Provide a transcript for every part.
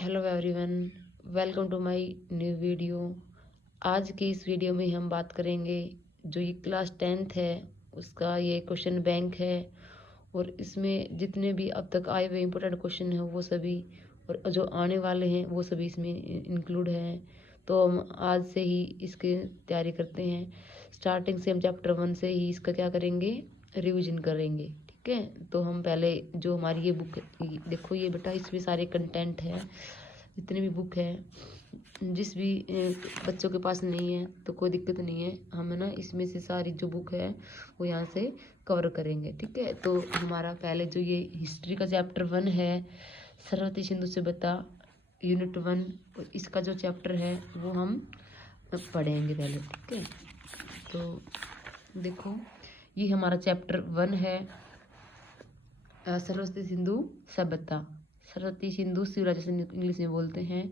Hello everyone, welcome to my new video. आज की इस वीडियो में हम बात करेंगे जो ये क्लास 10th है उसका ये क्वेश्चन बैंक है। और इसमें जितने भी अब तक आए हुए इम्पोर्टेंट क्वेश्चन हैं वो सभी और जो आने वाले हैं वो सभी इसमें इंक्लूड हैं। तो हम आज से ही इसकी तैयारी करते हैं। स्टार्टिंग से हम चैप्टर 1 से ही इसका क्या करेंगे, रिवीजन करेंगे। ठीक है, तो हम पहले जो हमारी ये बुक देखो, ये बेटा इसमें सारे कंटेंट है, जितने भी बुक है। जिस भी बच्चों के पास नहीं है तो कोई दिक्कत नहीं है, हम ना इसमें से सारी जो बुक है वो यहाँ से कवर करेंगे। ठीक है, तो हमारा पहले जो ये हिस्ट्री का चैप्टर 1 है, सरस्वती सिंधु सभ्यता यूनिट 1, इसका जो चैप्टर है वो हम पढ़ेंगे पहले। ठीक है, तो देखो ये हमारा चैप्टर 1 है, सरस्वती सिंधु सभ्यता। सरस्वती सिंधु शिवराज जैसे इंग्लिश में बोलते हैं।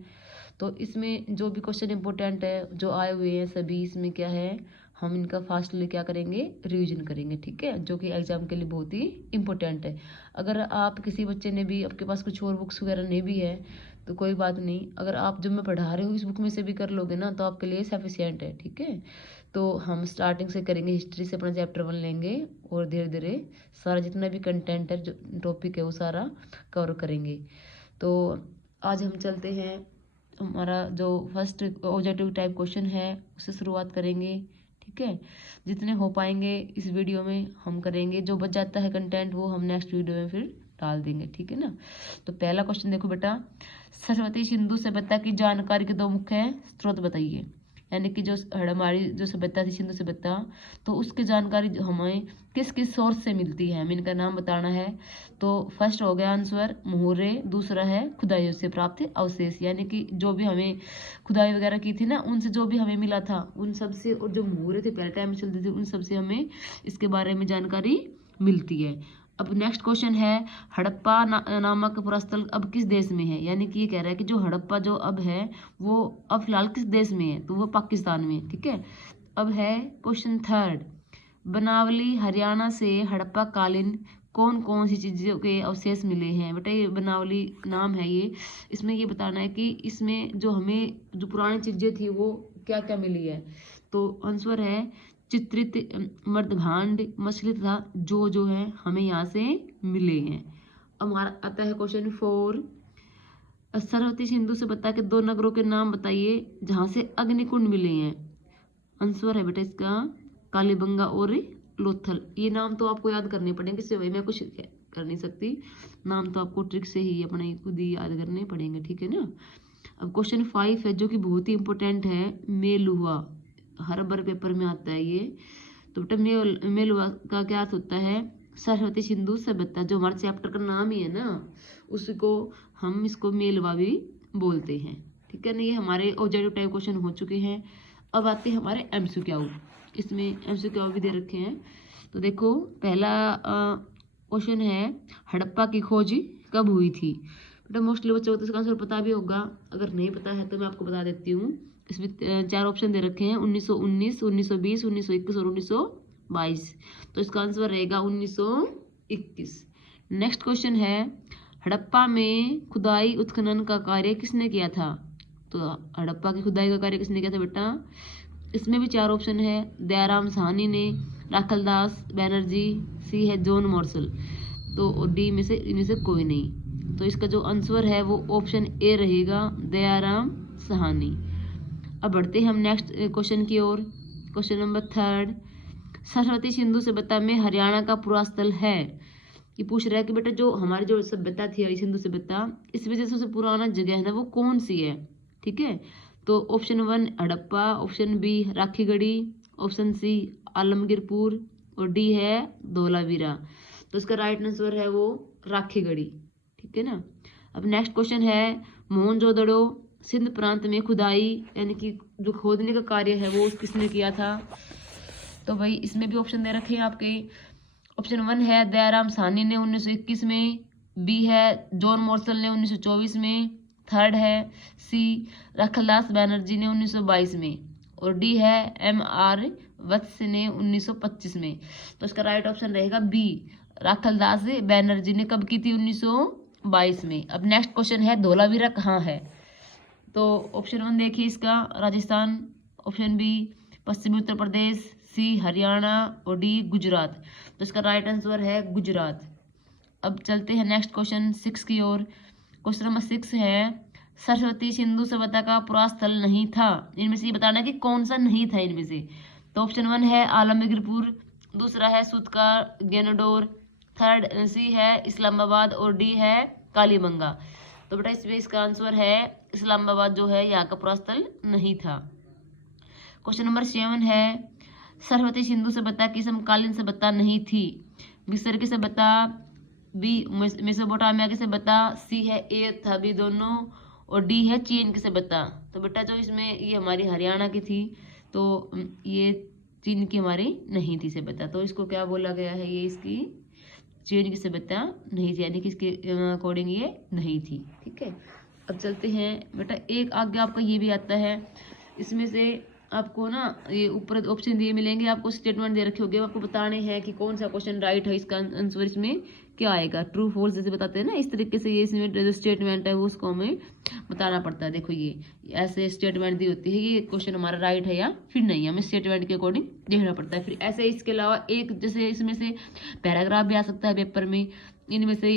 तो इसमें जो भी क्वेश्चन इंपॉर्टेंट है जो आए हुए हैं सभी इसमें क्या है, हम इनका फास्टली क्या करेंगे, रिवीजन करेंगे। ठीक है, जो कि एग्जाम के लिए बहुत ही इंपॉर्टेंट है। अगर आप किसी बच्चे ने भी, आपके पास कुछ और बुक्स वगैरह नहीं भी है तो कोई बात नहीं, अगर आप जो मैं पढ़ा रही हूँ इस बुक में से भी कर लोगे ना तो आपके लिए सफिशियंट है। ठीक है, तो हम स्टार्टिंग से करेंगे, हिस्ट्री से अपना चैप्टर 1 लेंगे और धीरे धीरे सारा जितना भी कंटेंट है, जो टॉपिक है वो सारा कवर करेंगे। तो आज हम चलते हैं, हमारा जो फर्स्ट ऑब्जेक्टिव टाइप क्वेश्चन है उससे शुरुआत करेंगे। ठीक है, जितने हो पाएंगे इस वीडियो में हम करेंगे, जो बच जाता है कंटेंट वो हम नेक्स्ट वीडियो में फिर डाल देंगे। ठीक है ना, तो पहला क्वेश्चन देखो बेटा, सरस्वती सिंधु सभ्यता की जानकारी के दो मुख्य स्रोत बताइए। यानी कि जो हमारी जो सभ्यता थी सिंधु सभ्यता, तो उसकी जानकारी हमें किस किस सोर्स से मिलती है, हमें इनका नाम बताना है। तो फर्स्ट हो गया आंसर मुहरे, दूसरा है खुदाइयों से प्राप्त अवशेष, यानी कि जो भी हमें खुदाई वगैरह की थी ना उनसे जो भी हमें मिला था उन सब से, और जो मुहरे थे पहले टाइम में चलते थे उन सब से हमें इसके बारे में जानकारी मिलती है। अब नेक्स्ट क्वेश्चन है, हड़प्पा नामक पुरास्थल अब किस देश में है। यानी कि ये कह रहा है कि जो हड़प्पा जो अब है वो अब फिलहाल किस देश में है, तो वो पाकिस्तान में है। ठीक है, अब है क्वेश्चन थर्ड, बनावली हरियाणा से हड़प्पा कालीन कौन कौन सी चीज़ों के अवशेष मिले हैं। बेटा ये बनावली नाम है ये, इसमें ये बताना है कि इसमें जो हमें जो पुरानी चीज़ें थी वो क्या क्या मिली है। तो आंसर है चित्रित मर्दभांड, मछली तथा जो है हमें यहाँ से मिले हैं। हमारा आता है क्वेश्चन 4, सरस्वती सिंधु सभ्यता के दो नगरों के नाम बताइए जहाँ से अग्निकुंड मिले हैं। आंसर है बेटा इसका कालीबंगा और लोथल। ये नाम तो आपको याद करने पड़ेंगे, इससे भाई मैं कुछ कर नहीं सकती, नाम तो आपको ट्रिक से ही अपने खुद ही याद करने पड़ेंगे। ठीक है ना, अब क्वेश्चन 5 है जो कि बहुत ही इंपॉर्टेंट है, मेलुहा, हर बार पेपर में आता है ये। तो बेटा मेलुहा का क्या अर्थ होता है, सरस्वती सिंधु सभ्यता, जो हमारे चैप्टर का नाम ही है ना उसको हम इसको मेलुहा भी बोलते हैं। ठीक है ना, ये हमारे ऑब्जेक्टिव टाइप क्वेश्चन हो चुके हैं। अब आते हैं हमारे एमसीक्यू, इसमें एमसीक्यू भी दे रखे हैं। तो देखो पहला क्वेश्चन है, हड़प्पा की खोज कब हुई थी। बेटा मोस्टली बच्चों को तो इसका आंसर पता भी होगा, अगर नहीं पता है तो मैं आपको बता देती हूँ। इसमें 4 ऑप्शन दे रखे हैं, 1919, 1920, 1921 और 1922। तो इसका आंसर रहेगा 1921। नेक्स्ट क्वेश्चन है, हड़प्पा में खुदाई उत्खनन का कार्य किसने किया था। तो हड़प्पा की खुदाई का कार्य किसने किया था बेटा, इसमें भी 4 ऑप्शन है, दयाराम साहनी ने, राखलदास बैनर्जी, सी है जॉन मॉर्सल, तो डी में से इनमें से कोई नहीं। तो इसका जो आंसर है वो ऑप्शन ए रहेगा, दयाराम साहनी। अब बढ़ते हैं हम नेक्स्ट क्वेश्चन की ओर। क्वेश्चन नंबर 3, सरस्वती सिंधु सभ्यता में हरियाणा का पुरास्थल है। ये पूछ रहा है कि बेटा जो हमारी जो सभ्यता थी सिंधु सभ्यता, इस वजह से सबसे पुराना जगह है ना वो कौन सी है। ठीक है, तो option 1 Harappa, option B Rakhigarhi, option C Alamgirpur और डी है धोलावीरा। तो इसका राइट आंसर है वो राखीगढ़ी। ठीक है ना, अब नेक्स्ट क्वेश्चन है, मोहनजोदड़ो सिंध प्रांत में खुदाई यानी कि जो खोदने का कार्य है वो किसने किया था। तो भाई इसमें भी ऑप्शन दे रखे हैं आपके, ऑप्शन 1 है दयाराम साहनी ने 1921 में, बी है जॉन मॉर्सल ने 1924 में, थर्ड है सी राखलदास बैनर्जी ने 1922 में और डी है MR वत्स ने 1925 में। तो इसका राइट ऑप्शन रहेगा बी, राखलदास बैनर्जी ने कब की थी, 1922 में। अब नेक्स्ट क्वेश्चन है धोलावीरा कहाँ है? तो ऑप्शन 1 देखिए इसका राजस्थान, ऑप्शन बी पश्चिमी उत्तर प्रदेश, सी हरियाणा और डी गुजरात। तो इसका राइट आंसर है गुजरात। अब चलते हैं नेक्स्ट क्वेश्चन 6 की ओर। क्वेश्चन नंबर 6 है सरस्वती सिंधु सभ्यता का पुरा स्थल नहीं था। इनमें से ये बताना कि कौन सा नहीं था इनमें से। तो ऑप्शन 1 है आलमगीरपुर, दूसरा है सूतकार गेनडोर, थर्ड सी है इस्लामाबाद और डी है कालीबंगा। तो बेटा इसमें इसका आंसर है इस्लामाबाद जो है यहाँ का पुरा स्थल नहीं था। क्वेश्चन नंबर 7 है सरस्वती सिंधु सभ्यता की समकालीन सभ्यता नहीं थी। मिस्र की सभ्यता, बी मेसोपोटामिया की सभ्यता, सी है ए था बी दोनों और डी है चीन की सभ्यता। तो बेटा जो इसमें ये हमारी हरियाणा की थी, तो ये चीन की हमारी नहीं थी सभ्यता। तो इसको क्या बोला गया है, ये इसकी चीन की सभ्यता नहीं थी, यानी कि इसके अकॉर्डिंग ये नहीं थी। ठीक है, अब चलते हैं बेटा एक आगे आपका ये भी आता है। इसमें से आपको ना ये ऊपर ऑप्शन दिए मिलेंगे, आपको स्टेटमेंट दे रखे होंगे, आपको बताने हैं कि कौन सा क्वेश्चन राइट है, इसका आंसर इसमें क्या आएगा, ट्रू फॉल्स जैसे बताते हैं ना, इस तरीके से ये इसमें जो स्टेटमेंट है वो उसको हमें बताना पड़ता है। देखो ये ऐसे स्टेटमेंट दी होती है, ये क्वेश्चन हमारा राइट है या फिर नहीं, हमें स्टेटमेंट के अकॉर्डिंग देखना पड़ता है। फिर ऐसे इसके अलावा एक जैसे इसमें से पैराग्राफ भी आ सकता है पेपर में, इनमें से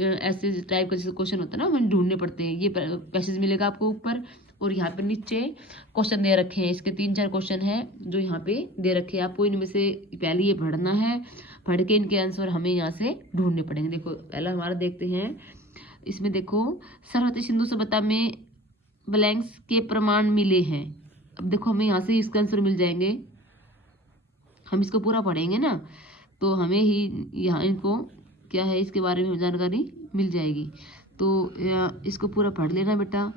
ऐसे टाइप का जैसे क्वेश्चन होता है ना हमें ढूंढने पड़ते हैं। ये पैसेज मिलेगा आपको ऊपर और यहाँ पे नीचे क्वेश्चन दे रखे हैं, इसके 3-4 क्वेश्चन है जो यहाँ पे दे रखे हैं। आपको इनमें से पहले ये पढ़ना है, पढ़ के इनके आंसर हमें यहाँ से ढूंढने पड़ेंगे। देखो पहला हमारा देखते हैं, इसमें देखो सरस्वती सिंधु सभ्यता में ब्लैंक्स के प्रमाण मिले हैं। अब देखो हमें यहाँ से इसका आंसर मिल जाएंगे, हम इसको पूरा पढ़ेंगे ना तो हमें ही यहाँ इनको क्या है इसके बारे में जानकारी मिल जाएगी। तो इसको पूरा पढ़ लेना बेटा।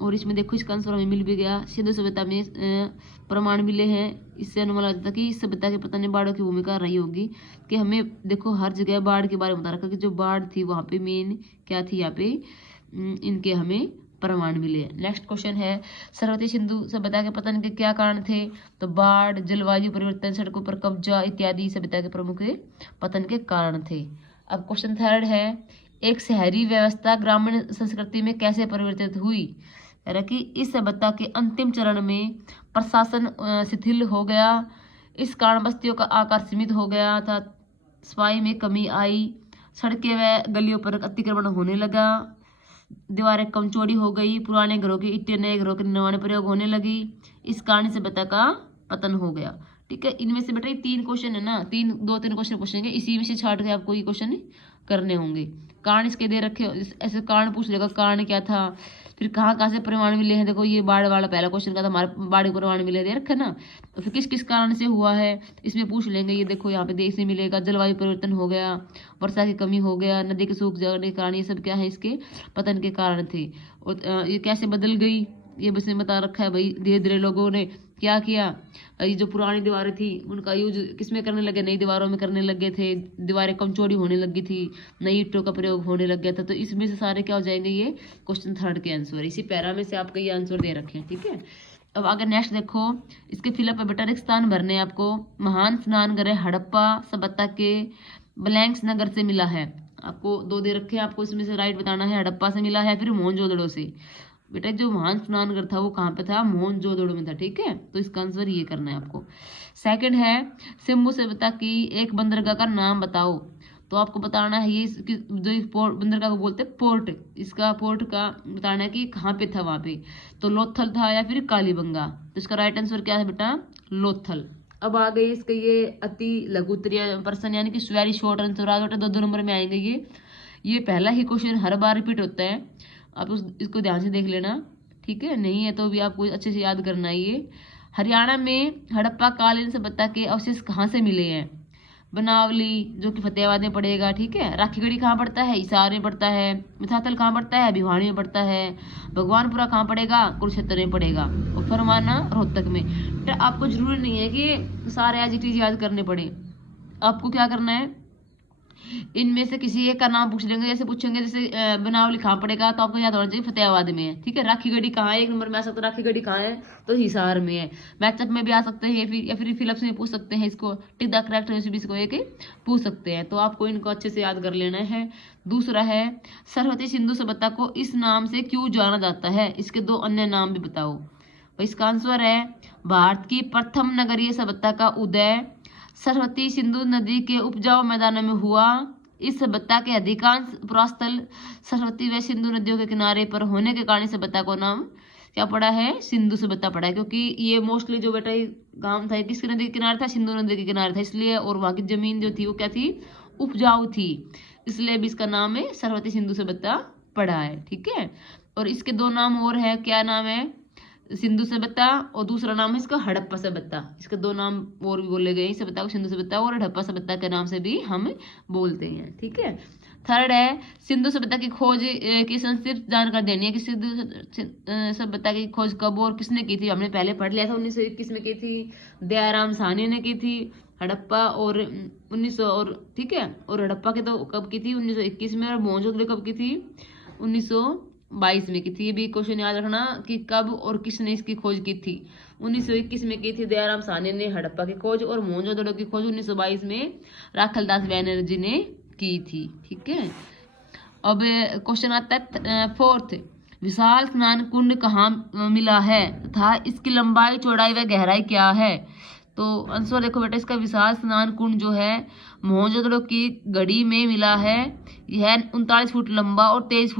और इसमें देखो इसका आंसर हमें मिल भी गया, सिंधु सभ्यता में प्रमाण मिले हैं। इससे अनुमान लगता है कि इस सभ्यता के पतन में बाढ़ की भूमिका रही होगी, कि हमें देखो हर जगह बाढ़ के बारे में बता रखा कि जो बाढ़ थी वहाँ पे मेन क्या थी, यहाँ पे इनके हमें प्रमाण मिले। नेक्स्ट क्वेश्चन है सरस्वती सिंधु सभ्यता के पतन के क्या कारण थे? तो बाढ़, जलवायु परिवर्तन, सड़कों पर कब्जा इत्यादि सभ्यता के प्रमुख पतन के कारण थे। अब क्वेश्चन 3 है एक शहरी व्यवस्था ग्रामीण संस्कृति में कैसे परिवर्तित हुई? यानी कि इस सभ्यता के अंतिम चरण में प्रशासन शिथिल हो गया, इस कारण बस्तियों का आकार सीमित हो गया था, सफाई में कमी आई, सड़कें व गलियों पर अतिक्रमण होने लगा, दीवारें कम चौड़ी हो गई, पुराने घरों की ईंटें नए घरों के निर्माण प्रयोग होने लगी, इस कारण सभ्यता का पतन हो गया। ठीक है, इनमें से बेटा ये 3 क्वेश्चन है ना, 2-3 क्वेश्चन पूछेंगे, इसी में से छाट के आपको ये क्वेश्चन करने होंगे। कारण इसके दे रखे, ऐसे कारण पूछ लेगा कारण क्या था, फिर कहाँ से प्रमाण मिले हैं। देखो ये बाढ़ वाला पहला क्वेश्चन का था, हमारे बाढ़ के प्रमाण मिले दे रखे ना, तो फिर किस किस कारण से हुआ है इसमें पूछ लेंगे। ये देखो यहाँ पे देखने मिलेगा जलवायु परिवर्तन हो गया, वर्षा की कमी हो गया, नदी के सूख जाने के कारण, ये सब क्या है इसके पतन के कारण थे। और ये कैसे बदल गई ये बस बता रखा है भाई, धीरे धीरे लोगों ने क्या किया, ये जो पुरानी दीवारें थी उनका यूज किसमें करने लगे, नई दीवारों में करने लगे थे, दीवारें कम चौड़ी होने लगी थी, नई ईंटों का प्रयोग होने लग गया था। तो इसमें से सारे क्या हो जाएंगे, ये क्वेश्चन 3 के आंसर, इसी पैरा में से आपके ये आंसर दे रखे हैं। ठीक है, अब आगे नेक्स्ट देखो, इसके फिलअप बेटा रिक्त स्थान भरने आपको। महान स्नान गृह हड़प्पा सभ्यता के ब्लैंक्स नगर से मिला है। आपको 2 दे रखे हैं, आपको इसमें से राइट बताना है, हड़प्पा से मिला है फिर मोहनजोदड़ो से। बेटा जो महान स्नानगढ़ था वो कहाँ पे था, मोहनजोदड़ो में था। ठीक है, तो इसका आंसर ये करना है आपको। सेकंड है सिंधु सभ्यता की एक बंदरगाह का नाम बताओ। तो आपको बताना है ये जो बंदरगाह को बोलते हैं पोर्ट, इसका पोर्ट का बताना है कि कहाँ पे था वहाँ पे, तो लोथल था या फिर कालीबंगा। तो इसका राइट आंसर क्या है बेटा, लोथल। अब आ गए इसके ये अति लघु उत्तरीय प्रश्न, यानी कि वेरी शॉर्ट आंसर आ बेटा, 2 नंबर में आएंगे ये पहला ही क्वेश्चन हर बार रिपीट होता है, आप इसको ध्यान से देख लेना। ठीक है, नहीं है तो भी आपको अच्छे से याद करना है। ये हरियाणा में हड़प्पा कालीन सभ्यता के अवशेष कहाँ से मिले हैं? बनावली जो कि फतेहाबाद में पड़ेगा। ठीक है, राखीगढ़ी कहाँ पड़ता है, हिसार में पड़ता है। मिथातल कहाँ पड़ता है, भिवानी में पड़ता है। भगवानपुरा कहाँ पड़ेगा, कुरुक्षेत्र में पड़ेगा। और फरमाना रोहतक में। तो आपको जरूरी नहीं है कि सारे एज इट इज याद करने पड़े, आपको क्या करना है, इनमें से किसी एक का नाम पूछ लेंगे, जैसे पूछेंगे जैसे बनावली कहाँ पड़ेगा, तो आपको याद होना चाहिए फतेहाबाद में है, ठीक है। राखी गढ़ी कहाँ है, 1 नंबर में आ सकता है। राखी गढ़ी कहाँ है, तो हिसार में है। मैचअप में भी आ सकते हैं, या फिर फिलअप्स में पूछ सकते हैं, इसको टिक द करेक्ट आंसर भी इसको एक पूछ सकते हैं। तो आपको इनको अच्छे से याद कर लेना है। दूसरा है सरस्वती सिंधु सभ्यता को इस नाम से क्यों जाना जाता है, इसके 2 अन्य नाम भी बताओ। तो इसका आंसर है भारत की प्रथम नगरीय सभ्यता का उदय सरस्वती सिंधु नदी के उपजाऊ मैदानों में हुआ। इस सभ्यता के अधिकांश पुरास्थल सरस्वती व सिंधु नदियों के किनारे पर होने के कारण सभ्यता को नाम क्या पड़ा है, सिंधु सभ्यता पड़ा है। क्योंकि ये मोस्टली जो बेटा गांव था किसके नदी के किनारे था, सिंधु नदी के किनारे था, इसलिए। और वहां की जमीन जो थी वो क्या थी, उपजाऊ थी, इसलिए भी इसका नाम है सरस्वती सिंधु सभ्यता पड़ा है, ठीक है। और इसके 2 नाम और है, क्या नाम है, सिंधु सभ्यता, और दूसरा नाम है इसका हड़प्पा सभ्यता। इसके 2 नाम और भी बोले गए सभ्यता को, सिंधु सभ्यता और हड़प्पा सभ्यता के नाम से भी हम बोलते हैं, ठीक है। थर्ड है सिंधु सभ्यता की खोज की संक्षिप्त जानकारी देनी है कि सिंधु सभ्यता की खोज कब और किसने की थी। हमने पहले पढ़ लिया था, 1921 में की थी, दयाराम साहनी ने की थी। हड़प्पा और 1900 और ठीक है, और हड़प्पा के तो कब की थी, 1921 में। और मोहनजोदड़ो कब की थी, 1922 में की थी। ये भी क्वेश्चन याद रखना कि कब और किसने इसकी खोज की थी। 1921 में की थी दयाराम साहनी ने हड़प्पा की खोज, और मोहनजोदड़ो की खोज 1922 में राखलदास बैनर्जी ने की थी, ठीक है। अब क्वेश्चन आता है 4th, विशाल स्नान कुंड कहाँ मिला है तथा इसकी लंबाई चौड़ाई व गहराई क्या है। तो आंसर देखो बेटा, इसका विशाल स्नान कुंड जो है मोहनजोदड़ो की गढ़ी में मिला है। यह 39 फुट लंबा और 23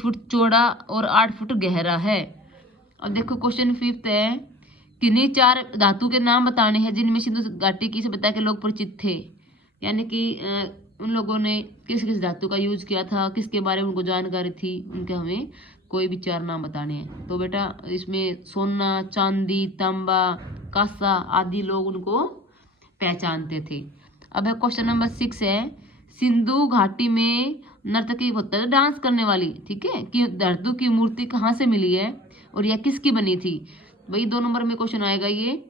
फुट चौड़ा और 8 फुट गहरा है। अब देखो क्वेश्चन 5th है, किन्हीं 4 धातु के नाम बताने हैं जिनमें सिंधु घाटी की सभ्यता के लोग परिचित थे। यानी कि उन लोगों ने किस किस धातु का यूज किया था, किसके बारे में उनको जानकारी थी, उनके हमें कोई भी 4 नाम बताने हैं। तो बेटा इसमें सोना, चांदी, तांबा, कांसा आदि लोग उनको पहचानते थे। अब क्वेश्चन नंबर 6 है, सिंधु घाटी में नर्तकी होता है डांस करने वाली, ठीक है, कि धातु की मूर्ति कहाँ से मिली है और यह किसकी बनी थी। वही 2 नंबर में क्वेश्चन आएगा, ये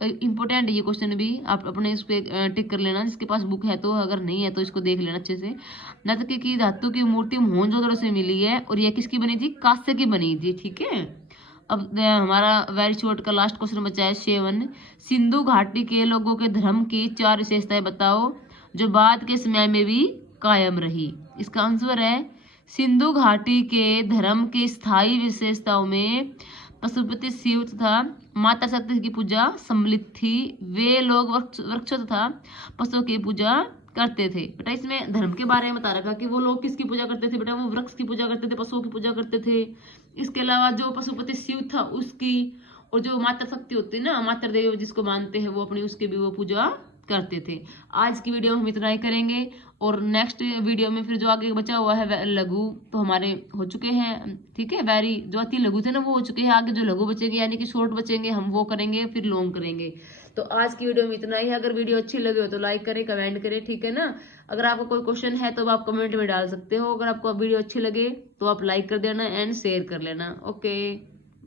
इंपॉर्टेंट है ये क्वेश्चन भी। आप अपने इस पे टिक कर लेना, जिसके पास बुक है तो, अगर नहीं है तो इसको देख लेना अच्छे से। नर्तकी की धातु की मूर्ति मोहनजोदड़ो से मिली है और यह किसकी बनी थी, कांस्य की बनी थी, ठीक है। अब हमारा वेरी शॉर्ट का लास्ट क्वेश्चन बचा है 7, सिंधु घाटी के लोगों के धर्म की 4 विशेषताएं बताओ जो बाद के समय में भी कायम रही। इसका आंसर है सिंधु घाटी के धर्म की स्थायी विशेषताओं में पशुपति शिव तथा माता शक्ति की पूजा सम्मिलित थी। वे लोग वृक्षों तथा पशुओं की पूजा करते थे। बेटा इसमें धर्म के बारे में बता रखा कि वो लोग किसकी पूजा करते थे, बेटा वो वृक्ष की पूजा करते थे, पशुओं की पूजा करते थे। इसके अलावा जो पशुपति शिव था उसकी, और जो माता शक्ति होती है ना, माता देवी जिसको मानते हैं वो अपनी, उसकी भी वो पूजा करते थे। आज की वीडियो में हम इतना ही करेंगे, और नेक्स्ट वीडियो में फिर जो आगे बचा हुआ है लघु तो हमारे हो चुके हैं, ठीक है। वेरी जो अति लघु थे ना वो हो चुके हैं, आगे जो लघु बचेंगे यानी कि शॉर्ट बचेंगे हम वो करेंगे, फिर लॉन्ग करेंगे। तो आज की वीडियो में इतना ही है। अगर वीडियो अच्छी लगी हो तो लाइक करें, कमेंट करें, ठीक है ना। अगर आपको कोई क्वेश्चन है तो आप कमेंट में डाल सकते हो। अगर आपको वीडियो अच्छी लगे तो आप लाइक कर देना एंड शेयर कर लेना। Okay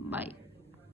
bye.